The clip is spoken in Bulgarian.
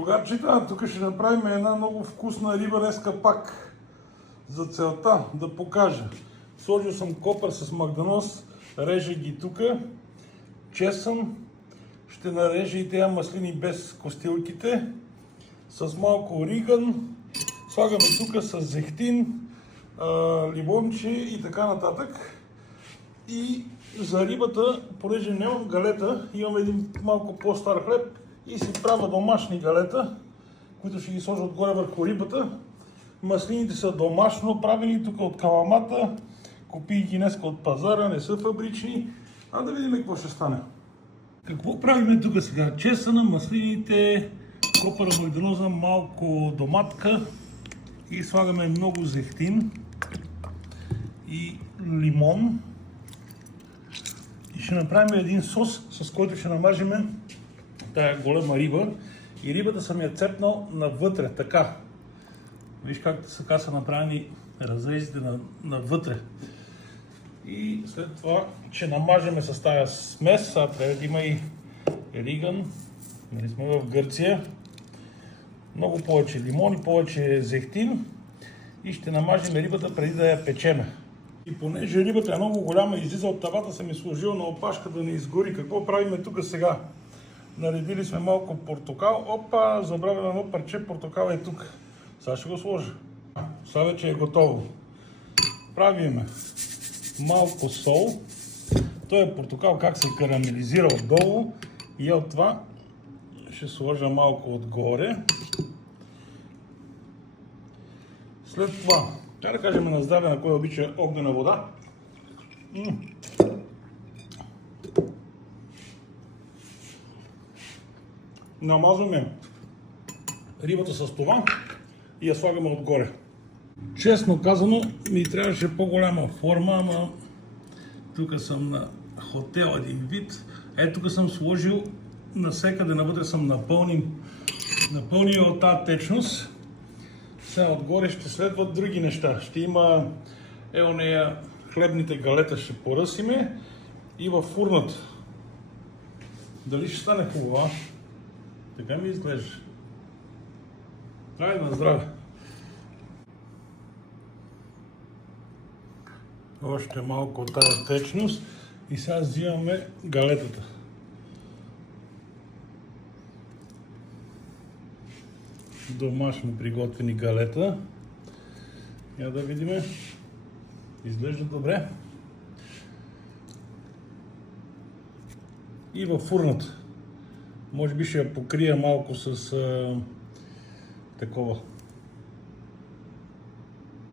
другарчета, тук ще направим една много вкусна риба днеска пак. За целта да покажа. Сложил съм копър с магданоз, режа ги тук, чесън, ще нарежа и тези маслини без костилките, с малко ориган, слагаме тук с зехтин, лимонче и така нататък. И за рибата, понеже нямам галета, имам един малко по-стар хлеб и си правя домашни галета, които ще ги сложа отгоре върху рибата. Маслините са домашно правени тук от каламата, купих ги днеска от пазара, не са фабрични. А да видим какво ще стане. Какво правим тук сега? Чесъна, маслините, копъра, магданоза, малко доматка и слагаме много зехтин и лимон. И ще направим един сос, с който ще намажем тая голема риба. И рибата съм я цепнал навътре, така. Виж как така са направени разрезите навътре. И след това ще намажем с тази смес. А трябва да има и риган. Нали сме в Гърция. Много повече лимон и повече зехтин. И ще намажем рибата преди да я печеме. И понеже рибата е много голяма и излиза от тавата, съм изложил на опашка да не изгори. Какво правим тук сега? Наредили сме малко портокал. Опа, забравя едно парче портокал е тук. Сега ще го сложа. Сега вече е готово. Правиме малко сол. Той е портокал как се карамелизира отдолу. И от това ще сложа малко отгоре. След това, трябва да кажем на здраве на кой обича огнена вода. Намазваме рибата с това и я слагаме отгоре. Честно казано, ми трябваше по-голяма форма, ама тук съм на хотел един вид. Ето тук съм сложил насекъде навътре съм напълнил от тази течност. Сега отгоре ще следват други неща. Ще има нея хлебните галета ще поръсиме и във фурната. Дали ще стане хубава? Така ми изглежда. Айде на здраве! Още малко от тази течност и сега взимаме галетата. Домашно приготвени галета. Я да видим. Изглежда добре. И във фурната. Може би ще я покрия малко с такова